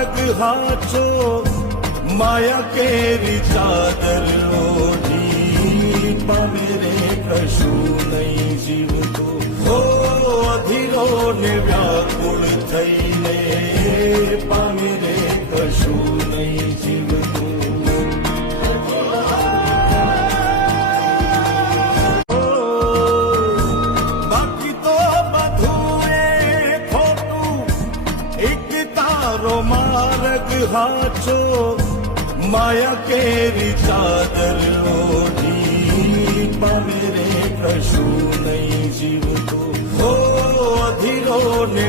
માર્ગ હાચો માયા કેરી ચાદર ઓઢી પામે રે કશું નહીં જીવતો હો અધીરો ને વ્યાકુળ થઈને પામે રે કશું નહીં જીવતો બાકી તો બધું એ ખોટું એક તારો માર્ગ હાચો માયા કેરી ચાદર ઓઢી પામે રે કશું નહીં જીવતો હો અધીરો ને